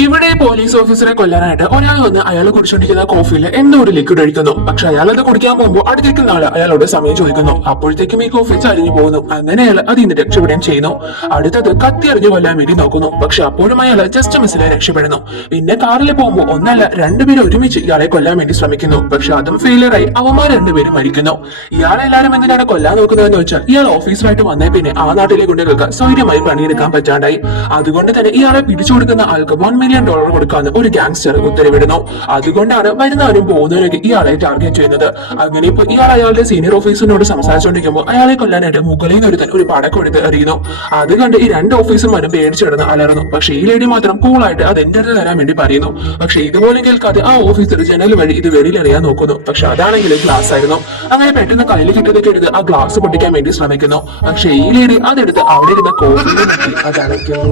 ഇവിടെ പോലീസ് ഓഫീസറെ കൊല്ലാനായിട്ട് ഒരാൾ വന്ന് അയാൾ കുടിച്ചോണ്ടിരിക്കുന്ന കോഫിയിൽ എന്തോ ഒരു ലിക്വിഡ് ഒഴിക്കുന്നു. പക്ഷെ അയാൾ അത് കുടിക്കാൻ പോകുമ്പോൾ അടുത്തിരിക്കുന്ന ആള് അയാളോട് സമയം ചോദിക്കുന്നു. അപ്പോഴത്തേക്കും ഈ കോഫി ചരിഞ്ഞു പോകുന്നു. അങ്ങനെ അയാൾ അതിൽ നിന്ന് രക്ഷപ്പെടുകയും ചെയ്യുന്നു. അടുത്തത് കത്തി എറിഞ്ഞു കൊല്ലാൻ വേണ്ടി നോക്കുന്നു. പക്ഷെ അപ്പോഴും അയാൾ ജസ്റ്റ് മിസ്സിലെ രക്ഷപ്പെടുന്നു. പിന്നെ കാറിൽ പോകുമ്പോൾ ഒന്നല്ല രണ്ടുപേരും ഒരുമിച്ച് ഇയാളെ കൊല്ലാൻ വേണ്ടി ശ്രമിക്കുന്നു. പക്ഷെ അതും ഫെയിലിയറായി അവന്മാർ രണ്ടുപേരും മരിക്കുന്നു. ഇയാളെ എല്ലാവരും എന്തിനാണ് കൊല്ലാൻ നോക്കുന്നതെന്ന് വെച്ചാൽ ഇയാൾ ഓഫീസറായിട്ട് വന്നേ പിന്നെ ആ നാട്ടിലെ ഗുണ്ടകൾക്ക് സ്വൈര്യമായി പണിയെടുക്കാൻ പറ്റാണ്ടായി. അതുകൊണ്ട് തന്നെ ഇയാളെ പിടിച്ചു കൊടുക്കുന്ന ആൾക്ക് $1 മില്യൺ കൊടുക്കാന്ന് ഒരു ഗാങ്സ്റ്റർ ഉത്തരവിടുന്നു. അതുകൊണ്ടാണ് വരുന്നവരും പോകുന്നവരൊക്കെ ഇയാളെ ടാർഗറ്റ് ചെയ്യുന്നത്. അങ്ങനെ ഇപ്പൊ ഇയാൾ അയാളുടെ സീനിയർ ഓഫീസറിനോട് സംസാരിച്ചുകൊണ്ടിരിക്കുമ്പോൾ അയാളെ കൊല്ലാനായിട്ട് മുകളിൽ നിന്ന് ഒരുത്തൻ ഒരു പടക്കം എടുത്ത് എറിയുന്നു. അത് കണ്ട് ഈ രണ്ട് ഓഫീസർമാരും പേടിച്ചിടന്ന് അലറുന്നു. പക്ഷെ ഈ ലേഡി മാത്രം കൂളായിട്ട് അത് എന്റെ അടുത്ത് തരാൻ വേണ്ടി പറയുന്നു. പക്ഷെ ഇതുപോലെ കേൾക്കാതെ ആ ഓഫീസർ ജനൽ വഴി ഇത് വെളിയിൽ എറിയാൻ നോക്കുന്നു. പക്ഷെ അതാണെങ്കിൽ ഗ്ലാസ് ആയിരുന്നു. അങ്ങനെ പെട്ടെന്ന് കയ്യിൽ കിട്ടിയതൊക്കെ എടുത്ത് ആ ഗ്ലാസ് പൊട്ടിക്കാൻ വേണ്ടി ശ്രമിക്കുന്നു. പക്ഷെ ഈ ലേഡി അതെടുത്ത് അവിടെ ഇരുന്ന കോഫി അതടയ്ക്കുന്നു.